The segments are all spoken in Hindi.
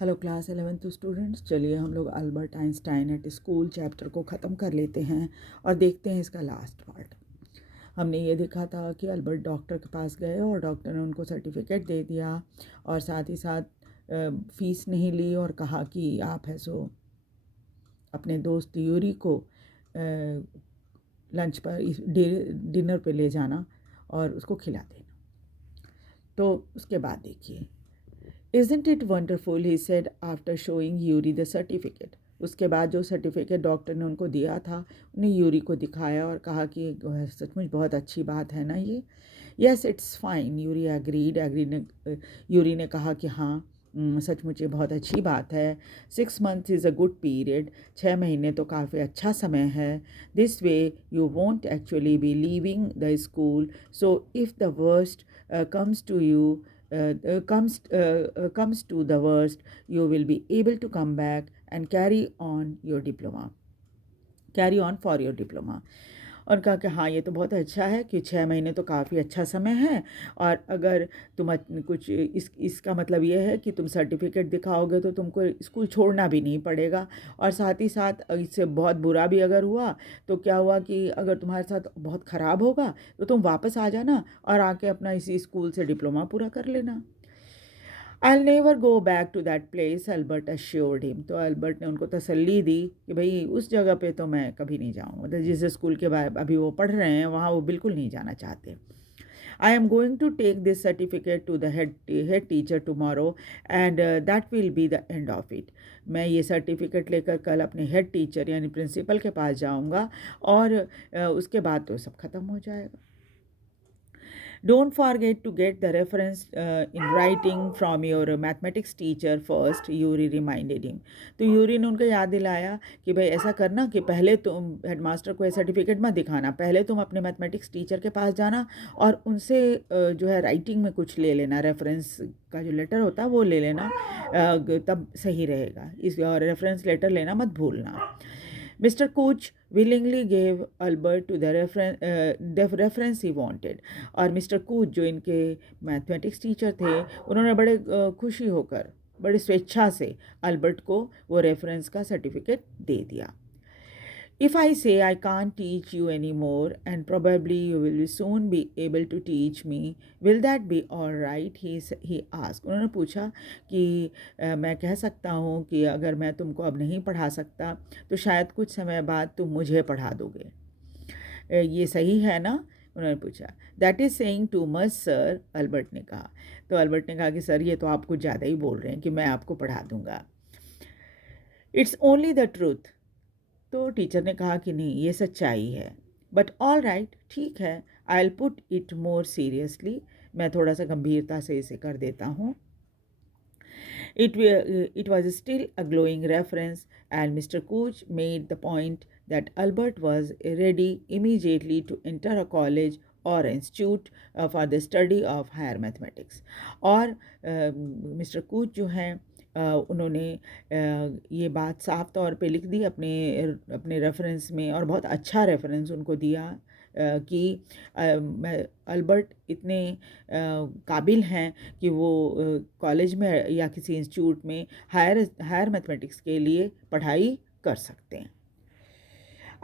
हेलो क्लास 11th स्टूडेंट्स, चलिए हम लोग Albert Einstein at school chapter को ख़त्म कर लेते हैं और देखते हैं इसका लास्ट पार्ट। हमने ये देखा था कि अल्बर्ट डॉक्टर के पास गए और डॉक्टर ने उनको सर्टिफिकेट दे दिया और साथ ही साथ फ़ीस नहीं ली और कहा कि आप है सो अपने दोस्त यूरी को लंच पर डिनर पे ले जाना और उसको खिला देना। तो उसके बाद देखिए, Isn't it wonderful, he said after showing Yuri the certificate. उसके बाद जो सर्टिफिकेट डॉक्टर ने उनको दिया था उन्हें यूरी को दिखाया और कहा कि सचमुच बहुत अच्छी बात है ना ये। यस इट्स फाइन, यूरी ने कहा कि हाँ, सचमुच ये बहुत अच्छी बात है। 6 months is a good period, 6 महीने तो काफ़ी अच्छा समय है। This way you won't actually be leaving the school, so if the worst comes to you comes to the worst, you will be able to come back and carry on for your diploma. और कहा कि हाँ, ये तो बहुत अच्छा है कि 6 महीने तो काफ़ी अच्छा समय है और अगर तुम कुछ इसका मतलब ये है कि तुम सर्टिफिकेट दिखाओगे तो तुमको स्कूल छोड़ना भी नहीं पड़ेगा। और साथ ही साथ इससे बहुत बुरा भी अगर हुआ तो क्या हुआ कि अगर तुम्हारे साथ बहुत ख़राब होगा तो तुम वापस आ जाना और आके अपना इसी स्कूल से डिप्लोमा पूरा कर लेना। I'll never go back to that place, Albert assured him. तो अल्बर्ट ने उनको तसल्ली दी कि भाई उस जगह पे तो मैं कभी नहीं जाऊँगा। मतलब जिस स्कूल के बाद अभी वो पढ़ रहे हैं वहाँ वो बिल्कुल नहीं जाना चाहते। I am going to take this certificate to the head teacher tomorrow and that will be the end of it. मैं ये सर्टिफिकेट लेकर कल अपने हेड टीचर यानी प्रिंसिपल के पास जाऊँगा और उसके बाद तो सब ख़त्म हो जाएगा। Don't forget to get the reference in writing from your mathematics teacher first, Yuri reminded him. तो यूरी ने उनको याद दिलाया कि भाई ऐसा करना कि पहले तुम हेडमास्टर को ये सर्टिफिकेट मत दिखाना, पहले तुम अपने मैथमेटिक्स टीचर के पास जाना और उनसे जो है राइटिंग में कुछ ले लेना, रेफरेंस का जो लेटर होता है वो ले लेना, तब सही रहेगा। इस और रेफरेंस लेटर लेना मत भूलना। Mr. Cooch willingly gave Albert to the reference he wanted. और मिस्टर कूच जो इनके मैथमेटिक्स टीचर थे उन्होंने बड़े खुशी होकर बड़ी स्वेच्छा से अल्बर्ट को वो रेफरेंस का सर्टिफिकेट दे दिया। If I say I can't teach you anymore and probably you will soon be able to teach me, will that be all right? He asked. उन्होंने पूछा कि मैं कह सकता हूँ कि अगर मैं तुमको अब नहीं पढ़ा सकता तो शायद कुछ समय बाद तुम मुझे पढ़ा दोगे। ये सही है ना? उन्होंने पूछा। That is saying too much sir, Albert ने कहा। तो अल्बर्ट ने कहा कि सर ये तो आप कुछ ज़्यादा ही बोल रहे हैं कि मैं आपको पढ़ा दूँगा। It's only the truth. तो टीचर ने कहा कि नहीं, ये सच्चाई है। बट ऑल राइट, ठीक है, I will put it more seriously, मैं थोड़ा सा गंभीरता से इसे कर देता हूँ। It was still a glowing reference, and Mr. Cooch made the point that Albert was ready immediately to enter a college or institute for the study of higher mathematics. और मिस्टर कूच जो हैं उन्होंने ये बात साफ तौर पे लिख दी अपने अपने रेफरेंस में और बहुत अच्छा रेफरेंस उनको दिया कि अल्बर्ट इतने काबिल हैं कि वो कॉलेज में या किसी इंस्टीट्यूट में हायर मैथमेटिक्स के लिए पढ़ाई कर सकते हैं।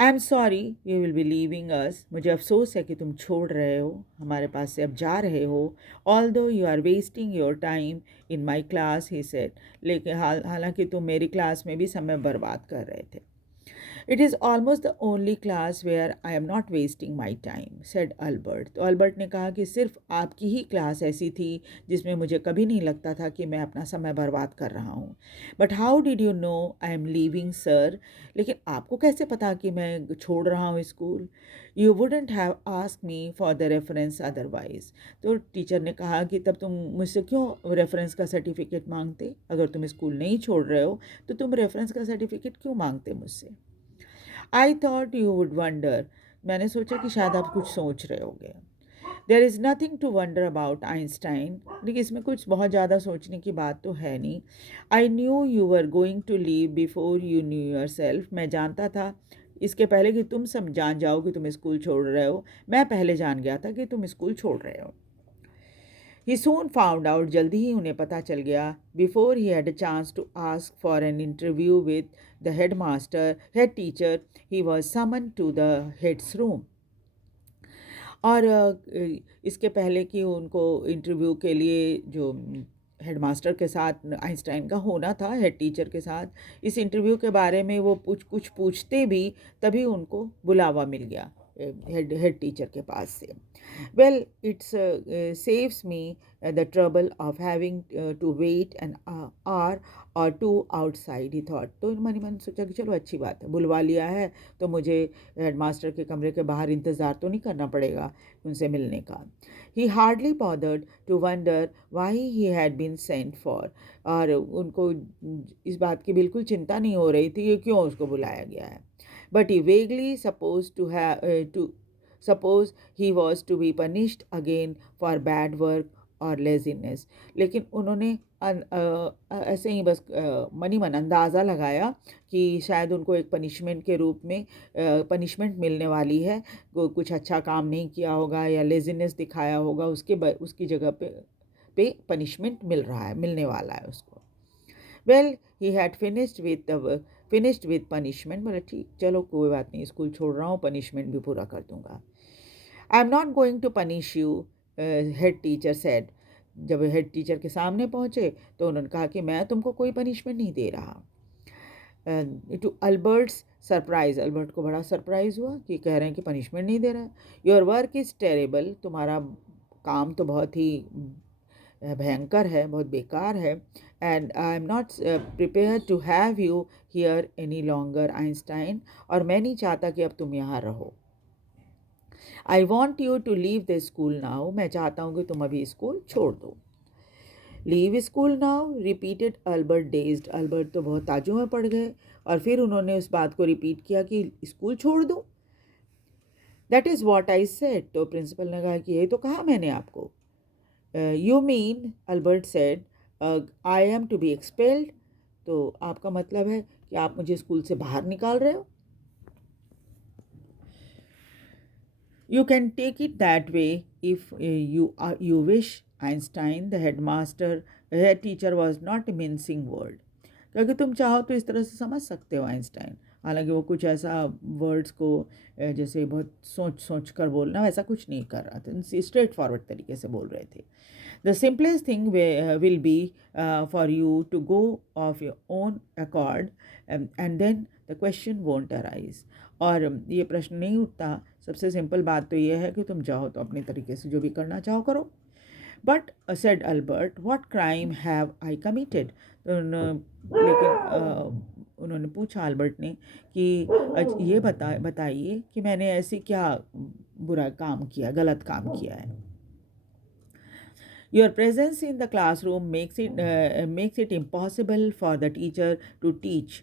I am sorry you will be leaving us, मुझे अफसोस है कि तुम छोड़ रहे हो, हमारे पास से अब जा रहे हो। Although you are wasting your time in my class, he said, लेकिन हालांकि तुम मेरी क्लास में भी समय बर्बाद कर रहे थे। It is almost the only class where I am not wasting my time, said Albert. तो अल्बर्ट ने कहा कि सिर्फ आपकी ही क्लास ऐसी थी जिसमें मुझे कभी नहीं लगता था कि मैं अपना समय बर्बाद कर रहा हूँ। But how did you know I am leaving, sir? लेकिन आपको कैसे पता कि मैं छोड़ रहा हूँ school? You wouldn't have asked me for the reference otherwise. तो टीचर ने कहा कि तब तुम मुझसे क्यों रेफरेंस का सर्टिफिकेट मांगते? अगर तुम स्कूल नहीं छोड़ रहे हो तो तुम रेफरेंस का सर्टिफिकेट क्यों मांगते मुझसे? I thought you would wonder, मैंने सोचा कि शायद आप कुछ सोच रहे होगे। There is nothing to wonder about Einstein, लेकिन इसमें कुछ बहुत ज़्यादा सोचने की बात तो है नहीं। I knew you were going to leave before you knew yourself, मैं जानता था इसके पहले कि तुम सब जान जाओ कि तुम स्कूल छोड़ रहे हो, मैं पहले जान गया था कि तुम स्कूल छोड़ रहे हो। ही सून फाउंड आउट, जल्दी ही उन्हें पता चल गया, before he had a chance to ask for an interview with the head teacher, he was summon to the head's room. और इसके पहले कि उनको इंटरव्यू के लिए जो हेडमास्टर के साथ आइंस्टाइन का होना था, हेड टीचर के साथ, इस इंटरव्यू के बारे में वो कुछ पूछते भी, तभी उनको बुलावा मिल गया हेड टीचर के पास से। Well, it's saves me the trouble of having to wait an hour or two outside, he thought. तो मन ही मन सोचा कि चलो अच्छी बात है, बुलवा लिया है तो मुझे हेडमास्टर के कमरे के बाहर इंतज़ार तो नहीं करना पड़ेगा उनसे मिलने का। He hardly bothered to wonder why he had been sent for, और उनको इस बात की बिल्कुल चिंता नहीं हो रही थी कि क्यों उसको बुलाया गया है। But he vaguely suppose he was to be punished again for bad work और लेजीनेस। लेकिन उन्होंने ऐसे ही बस मन ही मन अंदाज़ा लगाया कि शायद उनको एक पनिशमेंट के रूप में पनिशमेंट मिलने वाली है, कुछ अच्छा काम नहीं किया होगा या लेजीनेस दिखाया होगा, उसकी जगह पे पनिशमेंट मिलने वाला है उसको। Well, he had finished with punishment, बोला ठीक, चलो कोई बात नहीं, स्कूल छोड़ रहा हूँ, पनिशमेंट भी पूरा कर दूंगा। I am not going to punish you, head teacher said. जब हेड टीचर के सामने पहुँचे तो उन्होंने कहा कि मैं तुमको कोई पनिशमेंट नहीं दे रहा। टू अल्बर्ट्स सरप्राइज, अल्बर्ट को बड़ा सरप्राइज हुआ कि कह रहे हैं कि पनिशमेंट नहीं दे रहा है। योर वर्क इज़ टेरेबल, तुम्हारा काम तो बहुत ही भयंकर है, बहुत बेकार है। And I am not prepare to have you here any longer Einstein, और मैं नहीं चाहता कि अब तुम यहाँ रहो। I want you to leave the school now, मैं चाहता हूँ कि तुम अभी स्कूल छोड़ दो। Leave school now, repeated Albert dazed, Albert तो बहुत ताज्जुब में पड़ गए और फिर उन्होंने उस बात को रिपीट किया कि स्कूल छोड़ दो। That is what I said, तो प्रिंसिपल ने कहा कि ये तो कहा मैंने आपको। You mean, Albert said, I am to be expelled, तो आपका मतलब है कि आप मुझे स्कूल से बाहर निकाल रहे हो। You can take it that way if you wish. Einstein, the head teacher, was not a mincing word. क्योंकि तुम चाहो तो इस तरह से समझ सकते हो आइंस्टाइन, हालांकि वो कुछ ऐसा वर्ड्स को जैसे बहुत सोच कर बोलना वैसा कुछ नहीं कर रहा था, स्ट्रेट फॉरवर्ड तरीके से बोल रहे थे। The simplest thing will be for you to go of your own accord and then the question won't arise, और ये प्रश्न नहीं उठता। सबसे सिंपल बात तो ये है कि तुम चाहो तो अपने तरीके से जो भी करना चाहो करो। But said Albert, what crime have I committed, लेकिन उन्होंने पूछा अल्बर्ट ने कि ये बताइए कि मैंने ऐसी क्या बुरा काम किया, गलत काम किया है। Your presence in the classroom makes it impossible for the teacher to teach.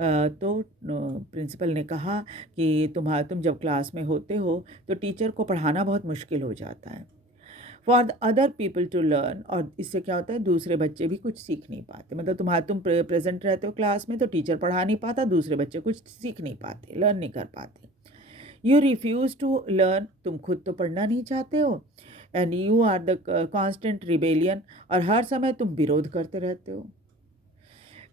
तो प्रिंसिपल ने कहा कि तुम जब क्लास में होते हो तो टीचर को पढ़ाना बहुत मुश्किल हो जाता है, for the other people to learn, और इससे क्या होता है दूसरे बच्चे भी कुछ सीख नहीं पाते। मतलब तुम प्रेजेंट रहते हो क्लास में तो टीचर पढ़ा नहीं पाता, दूसरे बच्चे कुछ सीख नहीं पाते, लर्न नहीं कर पाते। यू रिफ्यूज़ टू लर्न, तुम खुद तो पढ़ना नहीं चाहते हो, and you are the constant rebellion, और हर समय तुम विरोध करते रहते हो।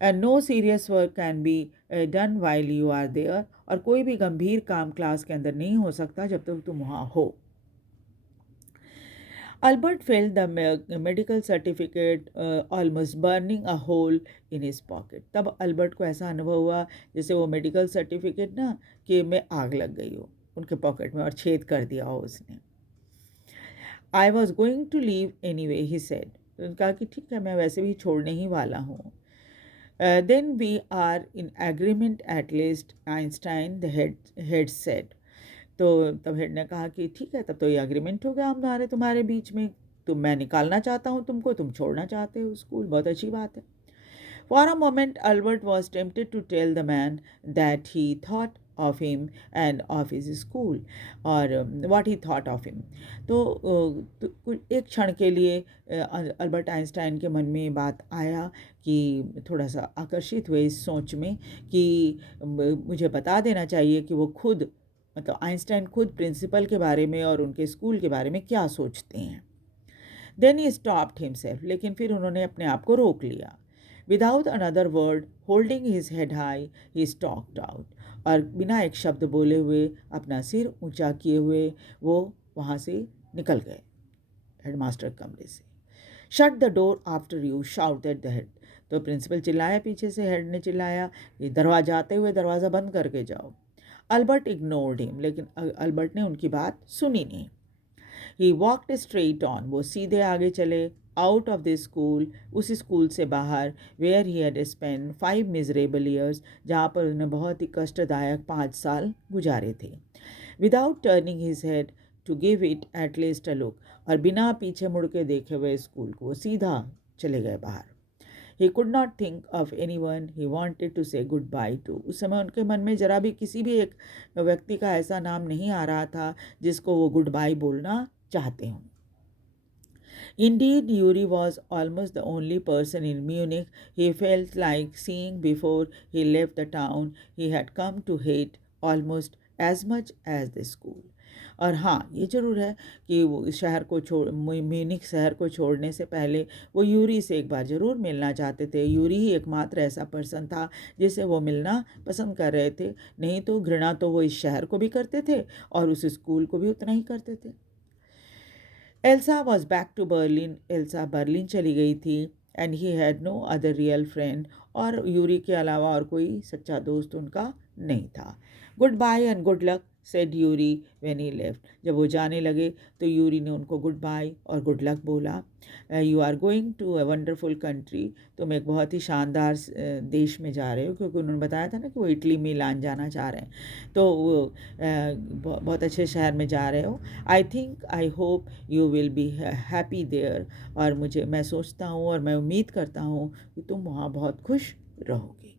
And no serious work can be done while you are there, और कोई भी गंभीर काम क्लास के अंदर नहीं हो सकता जब तक तुम वहाँ हो। Albert felt the medical certificate almost burning a hole in his pocket. तब अल्बर्ट को ऐसा अनुभव हुआ जैसे वो मेडिकल सर्टिफिकेट ना कि में आग लग गई हो उनके पॉकेट में और छेद कर दिया हो उसने। I was going to leave anyway, he said. तो उन्होंने कहा कि ठीक है, मैं वैसे भी छोड़ने ही वाला हूँ। Then we are in agreement at least, Einstein, the head said. तो तब हेड ने कहा कि ठीक है, तब तो ये अग्रीमेंट हो गया तुम्हारे बीच में, मैं निकालना चाहता हूँ तुमको, तुम छोड़ना चाहते हो स्कूल, बहुत अच्छी बात है। For a moment Albert was tempted to tell the man that he thought of him and of his school, और what he thought of him. तो एक क्षण के लिए अल्बर्ट आइंस्टाइन के मन में ये बात आया कि थोड़ा सा आकर्षित हुए इस सोच में कि मुझे बता देना चाहिए कि वो खुद, मतलब आइंस्टाइन खुद प्रिंसिपल के बारे में और उनके स्कूल के बारे में क्या सोचते हैं। देन ही स्टॉप्ड हिमसेल्फ, लेकिन फिर उन्होंने अपने आप को रोक लिया। Without another word holding his head high he stalked out, और बिना एक शब्द बोले हुए अपना सिर ऊंचा किए हुए वो वहाँ से निकल गए हेडमास्टर कमरे से। Shut the door after you shouted the head, तो प्रिंसिपल चिल्लाया पीछे से, हेड ने चिल्लाया कि दरवाजा आते हुए दरवाज़ा बंद करके जाओ। अल्बर्ट इग्नोर्ड हिम, लेकिन अल्बर्ट ने उनकी बात सुनी नहीं। ही वॉकड स्ट्रेट ऑन, वो सीधे आगे चले। आउट ऑफ द स्कूल, उस स्कूल से बाहर, where he had spend 5 miserable years, जहाँ पर उन्होंने बहुत ही कष्टदायक 5 साल गुजारे थे। Without turning his head to give it at least a look, और बिना पीछे मुड़ के देखे हुए स्कूल को सीधा चले गए बाहर। He could not think of any one he wanted to say good bye to, उस समय उनके मन में जरा भी किसी भी एक व्यक्ति का ऐसा नाम नहीं आ रहा था जिसको वो गुड बाई बोलना चाहते हों। Indeed, Yuri was almost the only person in Munich he felt like seeing before he left the town he had come to hate almost as much as the school. और हाँ, ये ज़रूर है कि वो शहर को म्यूनिख शहर को छोड़ने से पहले वो यूरी से एक बार ज़रूर मिलना चाहते थे। यूरी ही एकमात्र ऐसा पर्सन था जिसे वो मिलना पसंद कर रहे थे, नहीं तो घृणा तो वो इस शहर को भी करते थे और उस स्कूल को भी उतना ही करते थे। Elsa was back to Berlin, Elsa Berlin चली गई थी। And he had no other real friend, और यूरी के अलावा और कोई सच्चा दोस्त उनका नहीं था। Good bye and good luck said Yuri when he left, जब वो जाने लगे तो यूरी ने उनको गुड बाय और गुड लक बोला। You are going to a wonderful country, तुम एक बहुत ही शानदार देश में जा रहे हो, क्योंकि उन्होंने बताया था ना कि वो इटली मिलान जाना चाह रहे हैं, तो वो बहुत अच्छे शहर में जा रहे हो। I think I hope you will be happy there, और मैं सोचता हूँ और मैं उम्मीद करता हूँ कि तुम वहाँ बहुत खुश रहोगे।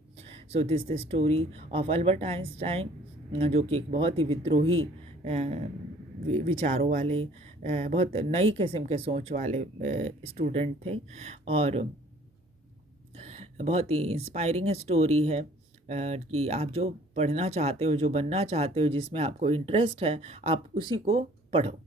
So this the story of Albert Einstein, जो कि एक बहुत ही विद्रोही विचारों वाले, बहुत नई किस्म के सोच वाले स्टूडेंट थे, और बहुत ही इंस्पायरिंग स्टोरी है कि आप जो पढ़ना चाहते हो, जो बनना चाहते हो, जिसमें आपको इंटरेस्ट है, आप उसी को पढ़ो।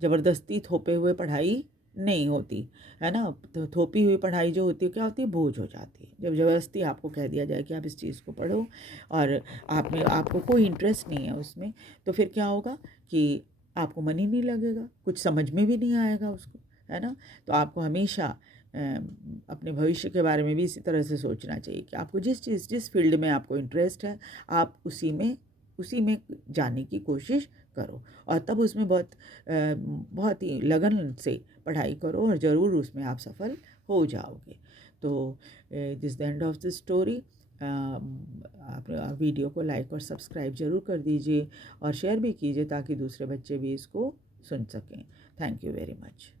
ज़बरदस्ती थोपे हुए पढ़ाई नहीं होती है ना। तो थोपी हुई पढ़ाई जो होती है क्या होती है, बोझ हो जाती है। जब ज़बरदस्ती आपको कह दिया जाए कि आप इस चीज़ को पढ़ो और आपको कोई इंटरेस्ट नहीं है उसमें, तो फिर क्या होगा कि आपको मन ही नहीं लगेगा, कुछ समझ में भी नहीं आएगा उसको, है ना। तो आपको हमेशा अपने भविष्य के बारे में भी इसी तरह से सोचना चाहिए कि आपको जिस फील्ड में आपको इंटरेस्ट है, आप उसी में जाने की कोशिश करो, और तब उसमें बहुत ही लगन से पढ़ाई करो, और ज़रूर उसमें आप सफल हो जाओगे। तो this the end of the story. आप वीडियो को लाइक और सब्सक्राइब ज़रूर कर दीजिए, और शेयर भी कीजिए ताकि दूसरे बच्चे भी इसको सुन सकें। Thank you very much.